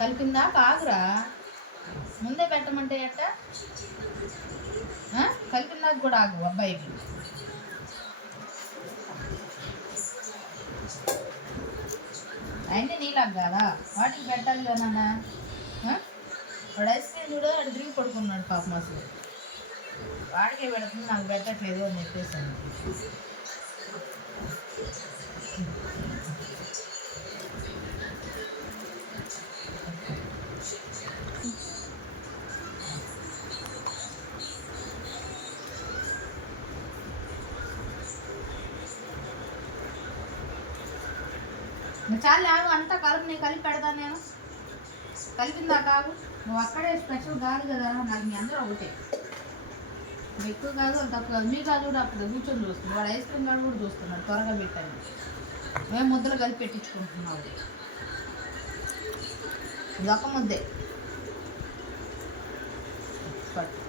కలిపిందా కాదురా, ముందే పెట్టమంటే అట్ట కలిపిందాక కూడా ఆగు అబ్బాయికి. అయినా నీలాగా కాదా, వాటికి పెట్టాలి కదా నాన్న. వాడు ఐస్ క్రీమ్ చూడ వాడు తిరిగి పడుకున్నాడు పాపం, అసలు వాడికే పెడుతుంది నాకు పెట్టట్లేదు అని చెప్పేసాను. చాలా ఆగు, అంతా కలుపు, నేను కలిపి పెడతాను. నేను కలిపిందా కాదు, నువ్వు అక్కడే స్పెషల్ కాదు కదా, నాకు మీ అందరూ ఒకటే. ఎక్కువ కాదు తక్కువ కాదు, మీ కాదు కూడా అప్పుడు కూర్చొని చూస్తున్నాడు వాడు, ఐస్ క్రీమ్ కాదు కూడా చూస్తున్నాడు, త్వరగా పెట్టాను. మేము ముద్దలు కలిపి పెట్టించుకుంటున్నావు, ఇది ఒక ముద్దే పట్టు.